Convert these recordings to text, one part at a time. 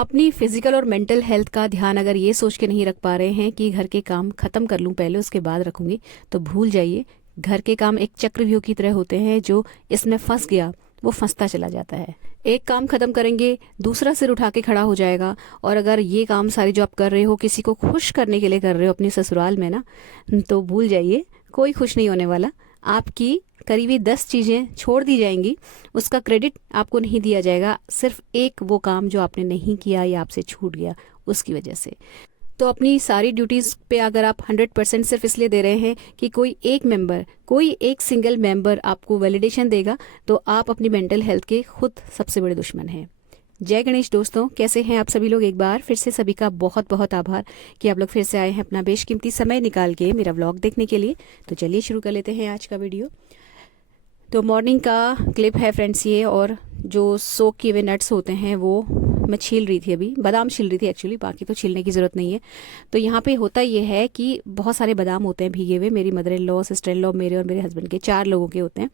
अपनी फिजिकल और mental health का ध्यान अगर ये सोच के नहीं रख पा रहे हैं कि घर के काम खत्म कर लूं पहले उसके बाद रखूंगी, तो भूल जाइए। घर के काम एक चक्रव्यूह की तरह होते हैं, जो इसमें फंस गया वो फंसता चला जाता है। एक काम खत्म करेंगे, दूसरा सिर उठा के खड़ा हो जाएगा। और अगर ये काम सारे जो आप कर रहे हो किसी को खुश करने के लिए कर रहे हो अपने ससुराल में ना, तो भूल जाइए, कोई खुश नहीं होने वाला। आपकी करीबी 10 चीज़ें छोड़ दी जाएंगी, उसका क्रेडिट आपको नहीं दिया जाएगा, सिर्फ एक वो काम जो आपने नहीं किया या आपसे छूट गया उसकी वजह से। तो अपनी सारी ड्यूटीज़ पे अगर आप 100% सिर्फ इसलिए दे रहे हैं कि कोई एक सिंगल मेंबर आपको वैलिडेशन देगा, तो आप अपनी मेंटल हेल्थ के खुद सबसे बड़े दुश्मन हैं। जय गणेश दोस्तों, कैसे हैं आप सभी लोग। एक बार फिर से सभी का बहुत बहुत आभार कि आप लोग फिर से आए हैं अपना बेशकीमती समय निकाल के मेरा व्लॉग देखने के लिए। तो चलिए शुरू कर लेते हैं आज का वीडियो। तो मॉर्निंग का क्लिप है फ्रेंड्स ये, और जो सोक किए हुए नट्स होते हैं वो मैं छील रही थी, अभी बादाम छील रही थी एक्चुअली, बाकी तो छीलने की ज़रूरत नहीं है। तो यहाँ पे होता ये है कि बहुत सारे बादाम होते हैं भीगे हुए, मेरी mother in law, sister in law, मेरे और मेरे हस्बैंड के 4 लोगों के होते हैं।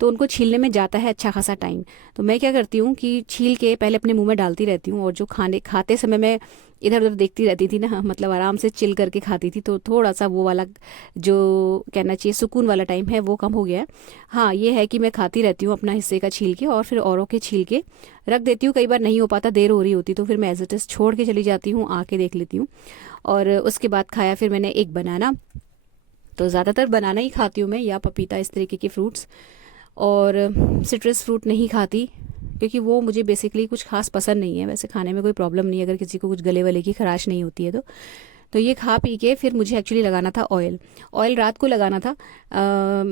तो उनको छीलने में जाता है अच्छा खासा टाइम। तो मैं क्या करती हूँ कि छील के पहले अपने मुँह में डालती रहती हूँ, और जो खाते समय मैं इधर उधर देखती रहती थी ना, मतलब आराम से चिल करके खाती थी, तो थोड़ा सा वो वाला जो कहना चाहिए सुकून वाला टाइम है वो कम हो गया है। हाँ, ये है कि मैं खाती रहती हूँ अपना हिस्से का छील के, और फिर औरों के छील के रख देती हूँ। कई बार नहीं हो पाता, देर हो रही होती, तो फिर मैं एज इट इज़ छोड़ के चली जाती हूँ, आके देख लेती हूँ। और उसके बाद खाया फिर मैंने एक बनाना। तो ज़्यादातर बनाना ही खाती हूँ मैं, या पपीता, इस तरीके के फ्रूट्स। और सिट्रस फ्रूट नहीं खाती, क्योंकि वो मुझे बेसिकली कुछ खास पसंद नहीं है। वैसे खाने में कोई प्रॉब्लम नहीं है अगर किसी को कुछ गले वले की खराश नहीं होती है तो ये खा पी के फिर मुझे एक्चुअली लगाना था ऑयल रात को लगाना था।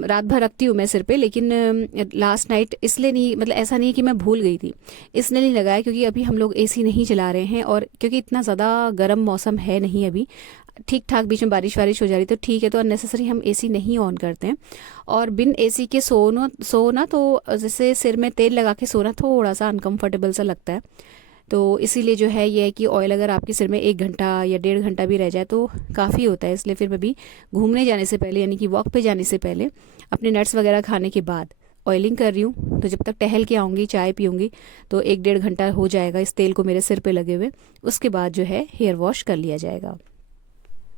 रात भर रखती हूँ मैं सिर पे, लेकिन लास्ट नाइट इसलिए नहीं, मतलब ऐसा नहीं कि मैं भूल गई थी, इसलिए नहीं लगाया क्योंकि अभी हम लोग एसी नहीं चला रहे हैं, और क्योंकि इतना ज़्यादा गर्म मौसम है नहीं अभी, ठीक ठाक बीच में बारिश वारिश हो जा रही तो ठीक है, तो अननेसेसरी हम एसी नहीं ऑन करते हैं। और बिन एसी के सोना तो जैसे सिर में तेल लगा के सोना थोड़ा सा अनकंफर्टेबल सा लगता है। तो इसीलिए जो है ये है कि ऑयल अगर आपके सिर में 1 घंटा या 1.5 घंटा भी रह जाए तो काफ़ी होता है। इसलिए फिर मैं भी घूमने जाने से पहले, यानी कि वॉक पे जाने से पहले, अपने नट्स वगैरह खाने के बाद ऑयलिंग कर रही हूँ। तो जब तक टहल के आऊँगी, चाय पीऊँगी, तो 1-1.5 घंटा हो जाएगा इस तेल को मेरे सिर पे लगे हुए। उसके बाद जो है हेयर वॉश कर लिया जाएगा।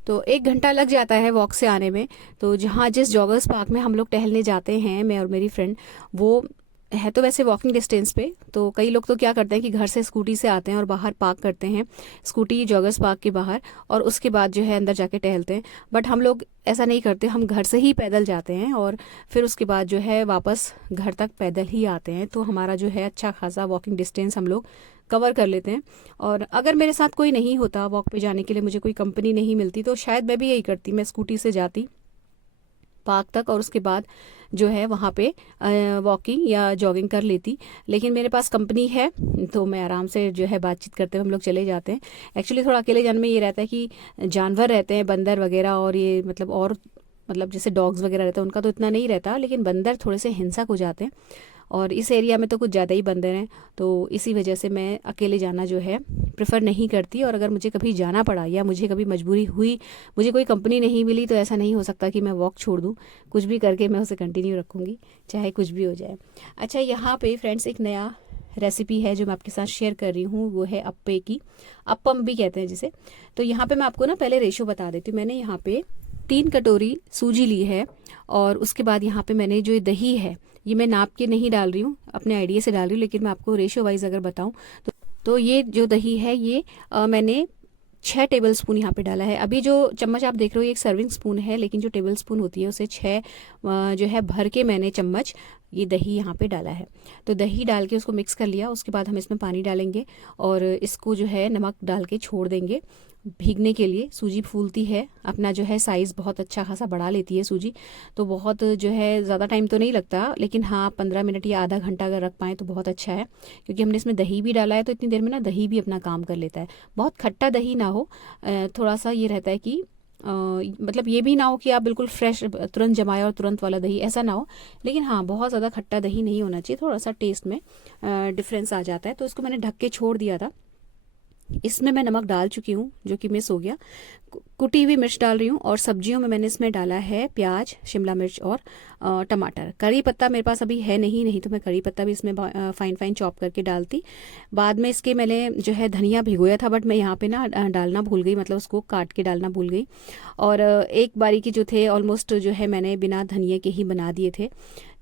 तो 1 घंटा लग जाता है वॉक से आने में। तो जहाँ जिस जॉगर्स पार्क में हम लोग टहलने जाते हैं, मैं और मेरी फ्रेंड, वो है तो वैसे वॉकिंग डिस्टेंस पे। तो कई लोग तो क्या करते हैं कि घर से स्कूटी से आते हैं और बाहर पार्क करते हैं स्कूटी जॉगर्स पार्क के बाहर, और उसके बाद जो है अंदर जाके टहलते हैं। बट हम लोग ऐसा नहीं करते, हम घर से ही पैदल जाते हैं और फिर उसके बाद जो है वापस घर तक पैदल ही आते हैं। तो हमारा जो है अच्छा खासा वॉकिंग डिस्टेंस हम लोग कवर कर लेते हैं। और अगर मेरे साथ कोई नहीं होता वॉक पे जाने के लिए, मुझे कोई कंपनी नहीं मिलती, तो शायद मैं भी यही करती, मैं स्कूटी से जाती पार्क तक और उसके बाद जो है वहाँ पे वॉकिंग या जॉगिंग कर लेती। लेकिन मेरे पास कंपनी है तो मैं आराम से जो है बातचीत करते हुए हम लोग चले जाते हैं। एक्चुअली थोड़ा अकेले जाने में ये रहता है कि जानवर रहते हैं, बंदर वगैरह, और ये मतलब और मतलब जैसे डॉग्स वगैरह रहते हैं उनका तो इतना नहीं रहता, लेकिन बंदर थोड़े से हिंसक हो जाते हैं, और इस एरिया में तो कुछ ज़्यादा ही बंदर हैं। तो इसी वजह से मैं अकेले जाना जो है प्रेफर नहीं करती। और अगर मुझे कभी जाना पड़ा या मुझे कभी मजबूरी हुई, मुझे कोई कंपनी नहीं मिली, तो ऐसा नहीं हो सकता कि मैं वॉक छोड़ दूँ। कुछ भी करके मैं उसे कंटिन्यू रखूँगी, चाहे कुछ भी हो जाए। अच्छा, यहाँ पे फ्रेंड्स एक नया रेसिपी है जो मैं आपके साथ शेयर कर रही हूँ, वो है अप्पे की, अप्पम भी कहते हैं जिसे। तो यहाँ पे मैं आपको ना पहले रेशो बता देती हूँ। मैंने यहाँ पे 3 कटोरी सूजी ली है, और उसके बाद यहाँ पे मैंने जो ये दही है, ये मैं नाप के नहीं डाल रही हूँ, अपने आइडिया से डाल रही हूँ, लेकिन मैं आपको रेशो वाइज अगर बताऊँ तो ये जो दही है ये मैंने 6 टेबल स्पून यहाँ पे डाला है। अभी जो चम्मच आप देख रहे हो ये एक सर्विंग स्पून है, लेकिन जो टेबल स्पून होती है उसे 6 जो है भर के मैंने चम्मच ये दही यहाँ पे डाला है। तो दही डाल के उसको मिक्स कर लिया। उसके बाद हम इसमें पानी डालेंगे और इसको जो है नमक डाल के छोड़ देंगे भीगने के लिए। सूजी फूलती है, अपना जो है साइज़ बहुत अच्छा खासा बढ़ा लेती है सूजी, तो बहुत जो है ज़्यादा टाइम तो नहीं लगता, लेकिन हाँ 15 मिनट या आधा घंटा अगर रख पाएँ तो बहुत अच्छा है, क्योंकि हमने इसमें दही भी डाला है। तो इतनी देर में ना दही भी अपना काम कर लेता है। बहुत खट्टा दही ना हो, थोड़ा सा ये रहता है कि मतलब ये भी ना हो कि आप बिल्कुल फ्रेश तुरंत जमाए और तुरंत वाला दही, ऐसा ना हो। लेकिन हाँ बहुत ज़्यादा खट्टा दही नहीं होना चाहिए, थोड़ा सा टेस्ट में डिफरेंस आ जाता है। तो इसको मैंने ढक के छोड़ दिया था। इसमें मैं नमक डाल चुकी हूँ जो कि मिस हो गया। कुटी हुई मिर्च डाल रही हूँ और सब्जियों में मैंने इसमें डाला है प्याज, शिमला मिर्च और टमाटर। कड़ी पत्ता मेरे पास अभी है नहीं तो मैं कड़ी पत्ता भी इसमें फाइन फाइन चॉप करके डालती। बाद में इसके मैंने जो है धनिया भिगोया था, बट मैं यहाँ पे ना डालना भूल गई, मतलब उसको काट के डालना भूल गई। और एक बारी की जो थे ऑलमोस्ट जो है मैंने बिना धनिया के ही बना दिए थे।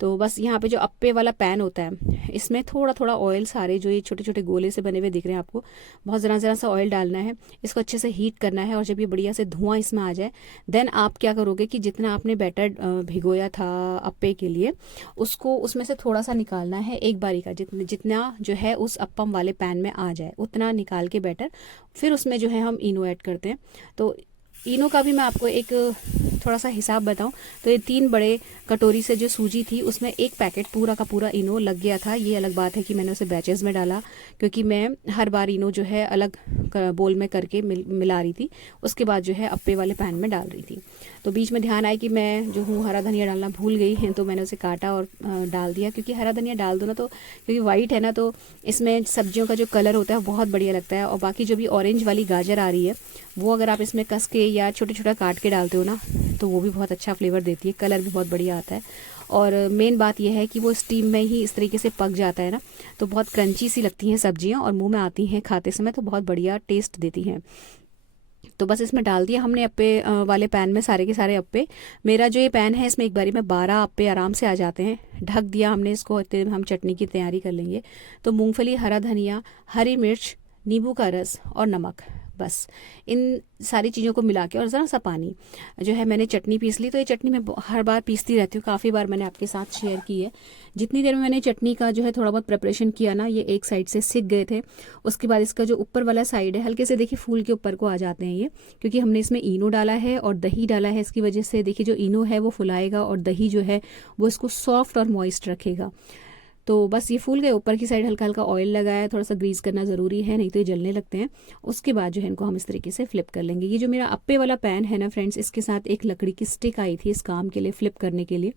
तो बस यहाँ पे जो अप्पे वाला पैन होता है, इसमें थोड़ा थोड़ा ऑयल, सारे जो ये छोटे छोटे गोले से बने हुए दिख रहे हैं आपको, बहुत ज़रा ज़रा सा ऑयल डालना है, इसको अच्छे से हीट करना है। और जब ये बढ़िया से धुआं इसमें आ जाए, देन आप क्या करोगे कि जितना आपने बैटर भिगोया था अप्पे के लिए, उसको उसमें से थोड़ा सा निकालना है एक बारी का, जितना जो है उस अप्पम वाले पैन में आ जाए उतना निकाल के बैटर, फिर उसमें जो है हम इनो ऐड करते हैं। तो इनो का भी मैं आपको एक थोड़ा सा हिसाब बताऊं तो ये 3 बड़े कटोरी से जो सूजी थी उसमें एक पैकेट पूरा का पूरा इनो लग गया था। ये अलग बात है कि मैंने उसे बैचेस में डाला, क्योंकि मैं हर बार इनो जो है अलग बोल में करके मिला रही थी, उसके बाद जो है अप्पे वाले पैन में डाल रही थी। तो बीच में ध्यान आया कि मैं जो हूँ हरा धनिया डालना भूल गई है, तो मैंने उसे काटा और डाल दिया, क्योंकि हरा धनिया डाल दो ना, तो क्योंकि वाइट है ना, तो इसमें सब्जियों का जो कलर होता है बहुत बढ़िया लगता है। और बाकी जो भी ऑरेंज वाली गाजर आ रही है, वो अगर आप इसमें कस के या छोटे छोटा काट के डालते हो ना, तो वो भी बहुत अच्छा फ्लेवर देती है, कलर भी बहुत बढ़िया आता है। और मेन बात यह है कि वो स्टीम में ही इस तरीके से पक जाता है ना, तो बहुत क्रंची सी लगती हैं सब्जियां और मुंह में आती हैं खाते समय, तो बहुत बढ़िया टेस्ट देती हैं। तो बस इसमें डाल दिया हमने अप्पे वाले पैन में सारे के सारे अप्पे। मेरा जो ये पैन है इसमें एक बारी में 12 अप्पे आराम से आ जाते हैं। ढक दिया हमने इसको, इतने हम चटनी की तैयारी कर लेंगे। तो मूंगफली, हरा धनिया, हरी मिर्च, नींबू का रस और नमक, बस इन सारी चीज़ों को मिला के और ज़रा सा पानी जो है मैंने चटनी पीस ली। तो ये चटनी मैं हर बार पीसती रहती हूँ, काफ़ी बार मैंने आपके साथ शेयर की है। जितनी देर में मैंने चटनी का जो है थोड़ा बहुत प्रिपरेशन किया ना, ये एक साइड से सिक गए थे। उसके बाद इसका जो ऊपर वाला साइड है, हल्के से देखिए फूल के ऊपर को आ जाते हैं ये, क्योंकि हमने इसमें इनो डाला है और दही डाला है। इसकी वजह से देखिए जो इनो है वो फुलाएगा और दही जो है वो इसको सॉफ्ट और मॉइस्ट रखेगा। तो बस ये फूल गए। ऊपर की साइड हल्का हल्का ऑयल लगाया है, थोड़ा सा ग्रीस करना ज़रूरी है, नहीं तो ये जलने लगते हैं। उसके बाद जो है इनको हम इस तरीके से फ्लिप कर लेंगे। ये जो मेरा अप्पे वाला पैन है ना फ्रेंड्स, इसके साथ एक लकड़ी की स्टिक आई थी इस काम के लिए, फ्लिप करने के लिए,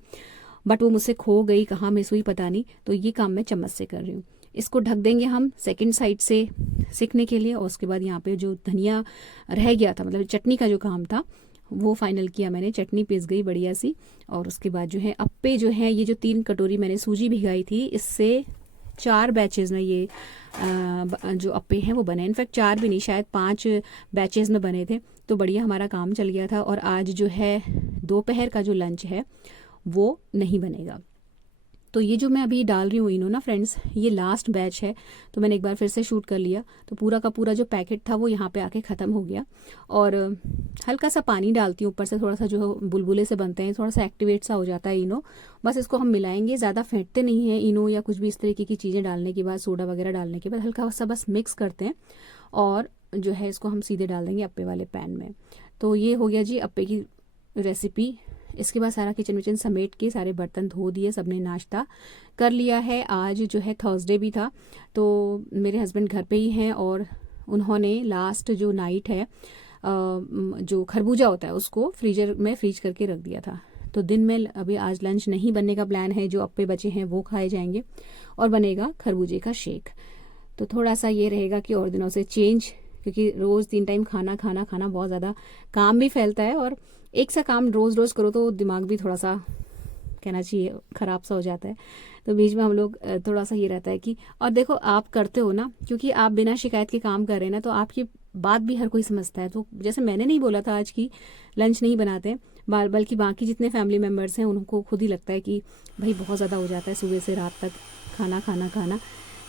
बट वो मुझसे खो गई, कहाँ मिस हुई पता नहीं। तो ये काम मैं चम्मच से कर रही हूँ। इसको ढक देंगे हम सेकंड साइड से सिकने के लिए। और उसके बाद यहाँ पे जो धनिया रह गया था, मतलब चटनी का जो काम था, वो फाइनल किया मैंने। चटनी पिस गई बढ़िया सी। और उसके बाद जो है अप्पे जो है, ये जो 3 कटोरी मैंने सूजी भिगाई थी, इससे 4 बैचेज़ में ये जो अप्पे हैं वो बने। इनफैक्ट 4 भी नहीं, शायद 5 बैचेज़ में बने थे। तो बढ़िया हमारा काम चल गया था। और आज जो है दोपहर का जो लंच है वो नहीं बनेगा। तो ये जो मैं अभी डाल रही हूँ इनो ना फ्रेंड्स, ये लास्ट बैच है। तो मैंने एक बार फिर से शूट कर लिया, तो पूरा का पूरा जो पैकेट था वो यहाँ पे आके ख़त्म हो गया। और हल्का सा पानी डालती हूँ ऊपर से, थोड़ा सा जो बुलबुले से बनते हैं, थोड़ा सा एक्टिवेट सा हो जाता है इनो। बस इसको हम मिलाएंगे, ज़्यादा फेंटते नहीं हैं इनो या कुछ भी इस तरीके की चीज़ें डालने के बाद, सोडा वगैरह डालने के बाद हल्का सा बस मिक्स करते हैं और जो है इसको हम सीधे डाल देंगे अप्पे वाले पैन में। तो ये हो गया जी अप्पे की रेसिपी। इसके बाद सारा किचन विचन समेट के सारे बर्तन धो दिए, सबने नाश्ता कर लिया है। आज जो है थर्सडे भी था, तो मेरे हस्बैंड घर पे ही हैं और उन्होंने लास्ट जो नाइट है जो खरबूजा होता है उसको फ्रीजर में फ्रीज करके रख दिया था। तो दिन में अभी आज लंच नहीं बनने का प्लान है, जो अप्पे बचे हैं वो खाए जाएंगे और बनेगा खरबूजे का शेक। तो थोड़ा सा ये रहेगा कि और दिनों से चेंज, क्योंकि रोज़ 3 टाइम खाना बहुत ज़्यादा काम भी फैलता है। और एक सा काम रोज़ रोज़ करो तो दिमाग भी थोड़ा सा, कहना चाहिए, ख़राब सा हो जाता है। तो बीच में हम लोग थोड़ा सा ये रहता है कि, और देखो आप करते हो ना, क्योंकि आप बिना शिकायत के काम कर रहे हैं ना, तो आपकी बात भी हर कोई समझता है। तो जैसे मैंने नहीं बोला था आज की लंच नहीं बनाते, बल्कि बाकी जितने फैमिली मेम्बर्स हैं उनको खुद ही लगता है कि भाई बहुत ज़्यादा हो जाता है सुबह से रात तक खाना।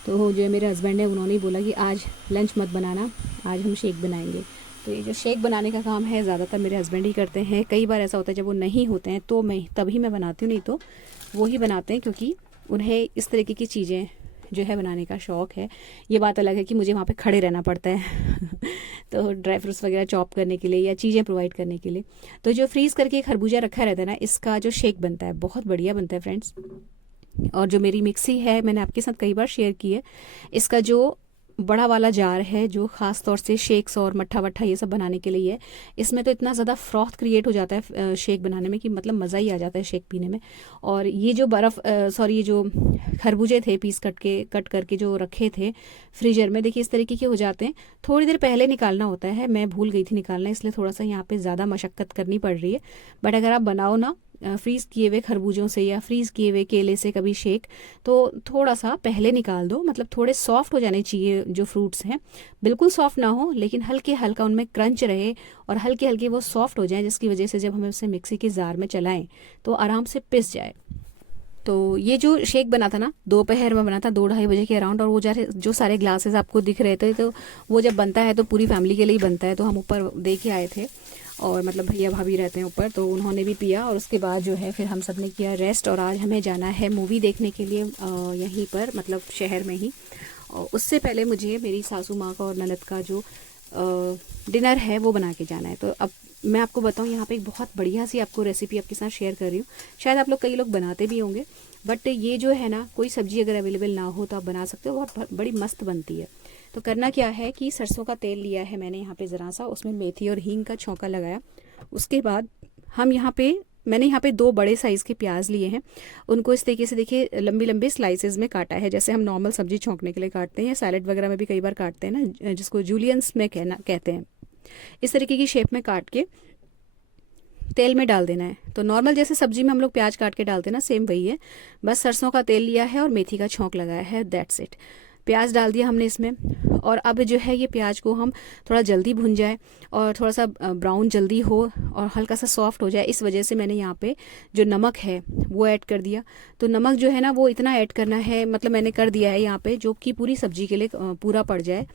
तो जो मेरे हस्बैंड है उन्होंने ही बोला कि आज लंच मत बनाना, आज हम शेक बनाएंगे। तो ये जो शेक बनाने का काम है ज़्यादातर मेरे हस्बैंड ही करते हैं। कई बार ऐसा होता है जब वो नहीं होते हैं तो तभी मैं बनाती हूँ, नहीं तो वो ही बनाते हैं, क्योंकि उन्हें इस तरीके की चीज़ें जो है बनाने का शौक़ है। ये बात अलग है कि मुझे वहाँ पे खड़े रहना पड़ता है तो ड्राई फ्रूट्स वगैरह चॉप करने के लिए या चीज़ें प्रोवाइड करने के लिए। तो जो फ्रीज़ करके खरबूजा रखा रहता है ना, इसका जो शेक बनता है बहुत बढ़िया बनता है फ्रेंड्स। और जो मेरी मिक्सी है, मैंने आपके साथ कई बार शेयर की है, इसका जो बड़ा वाला जार है जो ख़ास तौर से शेक्स और मट्ठा वट्ठा ये सब बनाने के लिए है। इसमें तो इतना ज़्यादा फ्रॉथ क्रिएट हो जाता है शेक बनाने में कि मतलब मज़ा ही आ जाता है शेक पीने में। और ये जो बर्फ़ सॉरी ये जो खरबूजे थे पीस कट करके जो रखे थे फ्रीजर में, देखिए इस तरीके के हो जाते हैं। थोड़ी देर पहले निकालना होता है, मैं भूल गई थी निकालना, इसलिए थोड़ा सा यहाँ पे ज़्यादा मशक्क़त करनी पड़ रही है। बट अगर आप बनाओ ना फ्रीज़ किए हुए खरबूजों से या फ्रीज़ किए हुए केले से कभी शेक, तो थोड़ा सा पहले निकाल दो। मतलब थोड़े सॉफ्ट हो जाने चाहिए जो फ्रूट्स हैं, बिल्कुल सॉफ्ट ना हो लेकिन हल्के हल्का उनमें क्रंच रहे और हल्के हल्के वो सॉफ्ट हो जाए, जिसकी वजह से जब हमें उसे मिक्सी के जार में चलाएं तो आराम से पिस जाए। तो ये जो शेक बना था ना दोपहर में बना था 2-2:30 बजे के अराउंड, और वो जो सारे ग्लासेस आपको दिख रहे थे, तो वो जब बनता है तो पूरी फैमिली के लिए ही बनता है। तो हम ऊपर दे के आए थे और मतलब भैया भाभी रहते हैं ऊपर, तो उन्होंने भी पिया और उसके बाद जो है फिर हम सब ने किया रेस्ट। और आज हमें जाना है मूवी देखने के लिए यहीं पर मतलब शहर में ही। और उससे पहले मुझे मेरी सासू माँ का और ननद का जो डिनर है वो बना के जाना है। तो अब मैं आपको बताऊं, यहाँ पे एक बहुत बढ़िया सी आपको रेसिपी आपके साथ शेयर कर रही हूँ। शायद आप लोग कई लोग बनाते भी होंगे, बट ये जो है ना, कोई सब्जी अगर अवेलेबल ना हो तो आप बना सकते हो, बहुत बड़ी मस्त बनती है। तो करना क्या है कि सरसों का तेल लिया है मैंने यहाँ पे ज़रा सा, उसमें मेथी और हींग का छौंका लगाया। उसके बाद मैंने यहाँ पे 2 बड़े साइज़ के प्याज लिए हैं, उनको इस तरीके से देखिए लंबी लंबी स्लाइसेस में काटा है, जैसे हम नॉर्मल सब्जी छौंकने के लिए काटते हैं या सैलेड वगैरह में भी कई बार काटते हैं ना, जिसको जूलियंस में कहते हैं। इस तरीके की शेप में काट के तेल में डाल देना है। तो नॉर्मल जैसे सब्जी में हम लोग प्याज काट के डालते हैं ना, सेम वही है, बस सरसों का तेल लिया है और मेथी का छौंक लगाया है, दैट्स इट। प्याज डाल दिया हमने इसमें, और अब जो है ये प्याज को हम थोड़ा जल्दी भुन जाए और थोड़ा सा ब्राउन जल्दी हो और हल्का सा सॉफ्ट हो जाए, इस वजह से मैंने यहाँ पे जो नमक है वो ऐड कर दिया। तो नमक जो है ना वो इतना ऐड करना है, मतलब मैंने कर दिया है यहाँ पे, जो कि पूरी सब्जी के लिए पूरा पड़ जाए,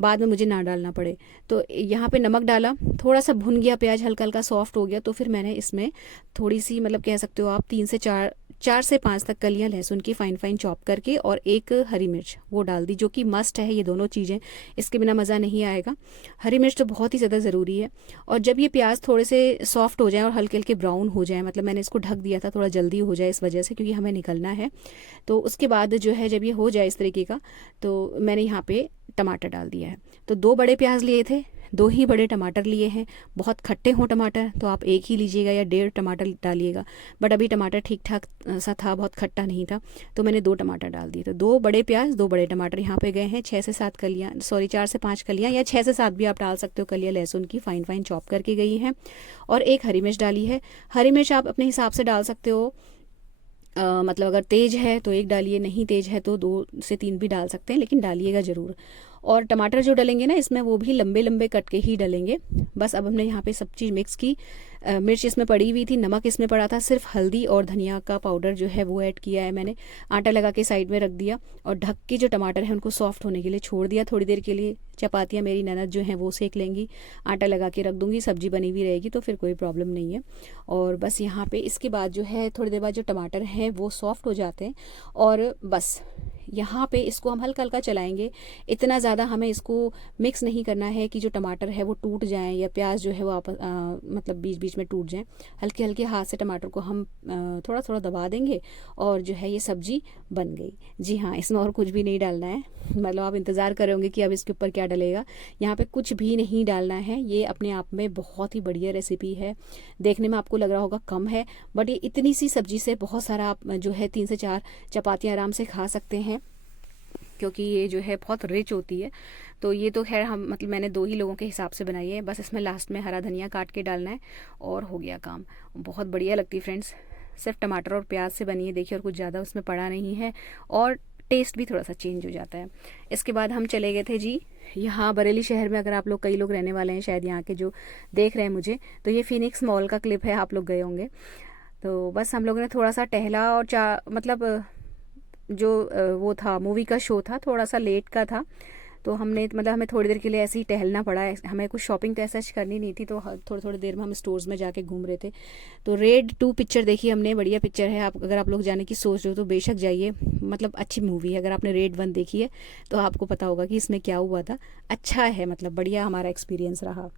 बाद में मुझे ना डालना पड़े। तो यहाँ पे नमक डाला, थोड़ा सा भुन गया प्याज, हल्का हल्का सॉफ्ट हो गया, तो फिर मैंने इसमें थोड़ी सी मतलब कह सकते हो आप 4 से 5 तक कलियां लहसुन की फाइन फाइन चॉप करके और एक हरी मिर्च वो डाल दी, जो कि मस्ट है। ये दोनों चीज़ें, इसके बिना मज़ा नहीं आएगा। हरी मिर्च तो बहुत ही ज़्यादा ज़रूरी है। और जब ये प्याज थोड़े से सॉफ्ट हो जाए और हल्के हल्के ब्राउन हो जाए, मतलब मैंने इसको ढक दिया था थोड़ा जल्दी हो जाए इस वजह से, क्योंकि हमें निकलना है। तो उसके बाद जो है जब ये हो जाए इस तरीके का, तो मैंने यहाँ पे टमाटर डाल दिया है। तो 2 बड़े प्याज लिए थे, 2 ही बड़े टमाटर लिए हैं। बहुत खट्टे हों टमाटर तो आप 1 ही लीजिएगा या 1.5 टमाटर डालिएगा, बट अभी टमाटर ठीक ठाक सा था, बहुत खट्टा नहीं था, तो मैंने 2 टमाटर डाल दिए। तो 2 बड़े प्याज 2 बड़े टमाटर यहाँ पे गए हैं। 6 से 7 कलियाँ, सॉरी 4 से 5 कलियाँ या 6 से 7 भी आप डाल सकते हो कलियाँ लहसुन की फाइन फाइन चॉप करके गई हैं। और 1 हरी मिर्च डाली है। हरी मिर्च आप अपने हिसाब से डाल सकते हो, मतलब अगर तेज़ है तो 1 डालिए, नहीं तेज़ है तो 2 से 3 भी डाल सकते हैं, लेकिन डालिएगा ज़रूर। और टमाटर जो डलेंगे ना इसमें, वो भी लंबे लंबे कट के ही डलेंगे। बस अब हमने यहाँ पे सब चीज़ मिक्स की। मिर्च इसमें पड़ी हुई थी, नमक इसमें पड़ा था, सिर्फ हल्दी और धनिया का पाउडर जो है वो ऐड किया है मैंने। आटा लगा के साइड में रख दिया और ढक के जो टमाटर है उनको सॉफ्ट होने के लिए छोड़ दिया थोड़ी देर के लिए। चपातियाँ मेरी ननद जो हैं वो सेक लेंगी, आटा लगा के रख दूँगी, सब्जी बनी हुई रहेगी तो फिर कोई प्रॉब्लम नहीं है। और बस यहाँ पे इसके बाद जो है थोड़ी देर बाद जो टमाटर हैं वो सॉफ्ट हो जाते हैं, और बस यहाँ पे इसको हम हल्का हल्का चलाएंगे। इतना ज़्यादा हमें इसको मिक्स नहीं करना है कि जो टमाटर है वो टूट जाएं या प्याज जो है वो मतलब बीच बीच में टूट जाएं। हल्के हल्के हाथ से टमाटर को हम थोड़ा थोड़ा दबा देंगे और जो है ये सब्जी बन गई। जी हाँ, इसमें और कुछ भी नहीं डालना है। मतलब आप इंतज़ार करोगे कि अब इसके ऊपर क्या डलेगा, यहाँ पे कुछ भी नहीं डालना है। ये अपने आप में बहुत ही बढ़िया रेसिपी है। देखने में आपको लग रहा होगा कम है, बट ये इतनी सी सब्जी से बहुत सारा आप जो है 3 से 4 चपातियाँ आराम से खा सकते हैं, क्योंकि ये जो है बहुत रिच होती है। तो ये तो खैर हम मतलब मैंने 2 ही लोगों के हिसाब से बनाई है। बस इसमें लास्ट में हरा धनिया काट के डालना है और हो गया काम। बहुत बढ़िया लगती है फ्रेंड्स, सिर्फ टमाटर और प्याज से बनी है देखिए, और कुछ ज़्यादा उसमें पड़ा नहीं है और टेस्ट भी थोड़ा सा चेंज हो जाता है। इसके बाद हम चले गए थे जी यहाँ बरेली शहर में। अगर आप लोग, कई लोग रहने वाले हैं शायद यहाँ के जो देख रहे हैं मुझे, तो ये फिनिक्स मॉल का क्लिप है, आप लोग गए होंगे। तो बस हम लोगों ने थोड़ा सा टहला और मतलब जो वो था मूवी का शो था थोड़ा सा लेट का था, तो हमने मतलब हमें थोड़ी देर के लिए ऐसे ही टहलना पड़ा। हमें कुछ शॉपिंग तो ऐसा करनी नहीं थी, तो थोड़ी थोड़ी देर में हम स्टोर्स में जाके घूम रहे थे। तो रेड 2 पिक्चर देखी हमने, बढ़िया पिक्चर है। अगर आप लोग जाने की सोच रहे हो तो बेशक जाइए, मतलब अच्छी मूवी है। अगर आपने रेड 1 देखी है तो आपको पता होगा कि इसमें क्या हुआ था। अच्छा है, मतलब बढ़िया हमारा एक्सपीरियंस रहा।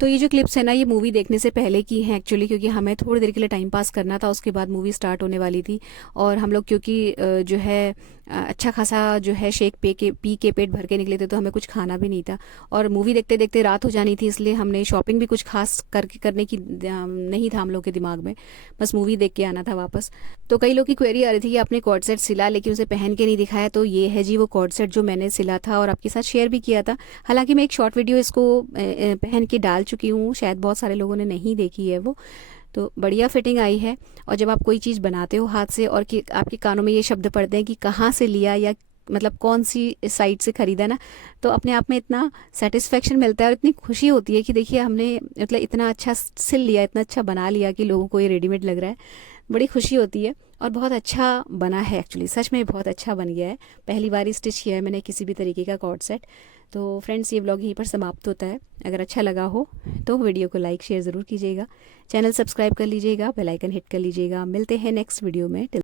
तो ये जो क्लिप्स है ना, ये मूवी देखने से पहले की हैं एक्चुअली, क्योंकि हमें थोड़ी देर के लिए टाइम पास करना था, उसके बाद मूवी स्टार्ट होने वाली थी। और हम लोग क्योंकि जो है अच्छा खासा जो है शेक पी के पेट भर के निकले थे, तो हमें कुछ खाना भी नहीं था। और मूवी देखते देखते रात हो जानी थी, इसलिए हमने शॉपिंग भी कुछ खास करने की नहीं था हम लोग के दिमाग में, बस मूवी देख के आना था वापस। तो कई लोग की क्वेरी आ रही थी कि आपने कॉर्ड सेट सिला लेकिन उसे पहन के नहीं दिखाया। तो ये है जी वो कॉर्ड सेट जो मैंने सिला था और आपके साथ शेयर भी किया था। हालांकि मैं एक शॉर्ट वीडियो इसको पहन के डाल चुकी हूँ, शायद बहुत सारे लोगों ने नहीं देखी है वो। तो बढ़िया फिटिंग आई है। और जब आप कोई चीज़ बनाते हो हाथ से और कि आपके कानों में ये शब्द पड़ते हैं कि कहाँ से लिया या मतलब कौन सी साइट से ख़रीदा ना, तो अपने आप में इतना सेटिस्फेक्शन मिलता है और इतनी खुशी होती है कि देखिए हमने मतलब इतना अच्छा सिल लिया, इतना अच्छा बना लिया कि लोगों को ये रेडीमेड लग रहा है। बड़ी खुशी होती है और बहुत अच्छा बना है एक्चुअली, सच में बहुत अच्छा बन गया है। पहली बार ही स्टिच किया है मैंने किसी भी तरीके का कॉर्ड सेट। तो फ्रेंड्स, ये व्लॉग यहीं पर समाप्त होता है। अगर अच्छा लगा हो तो वीडियो को लाइक शेयर ज़रूर कीजिएगा, चैनल सब्सक्राइब कर लीजिएगा, बेल आइकन हिट कर लीजिएगा। मिलते हैं नेक्स्ट वीडियो में।